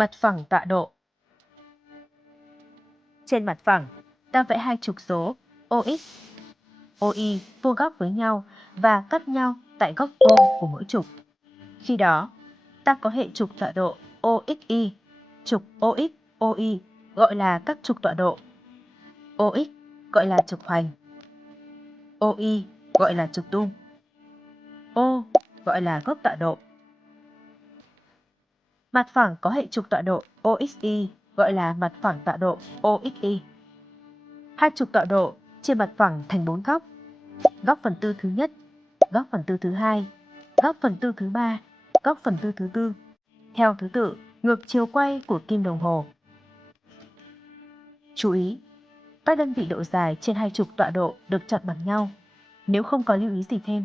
Mặt phẳng tọa độ. Trên mặt phẳng, ta vẽ hai trục số OX, OY vuông góc với nhau và cắt nhau tại góc O của mỗi trục. Khi đó, ta có hệ trục tọa độ OXY, trục OX, OY gọi là các trục tọa độ. OX gọi là trục hoành, OY gọi là trục tung, O gọi là gốc tọa độ. Mặt phẳng có hệ trục tọa độ OXY gọi là mặt phẳng tọa độ OXY. Hai trục tọa độ chia mặt phẳng thành 4 góc. Góc phần tư thứ nhất, góc phần tư thứ hai, góc phần tư thứ ba, góc phần tư thứ tư, theo thứ tự ngược chiều quay của kim đồng hồ. Chú ý, các đơn vị độ dài trên hai trục tọa độ được chọn bằng nhau. Nếu không có lưu ý gì thêm,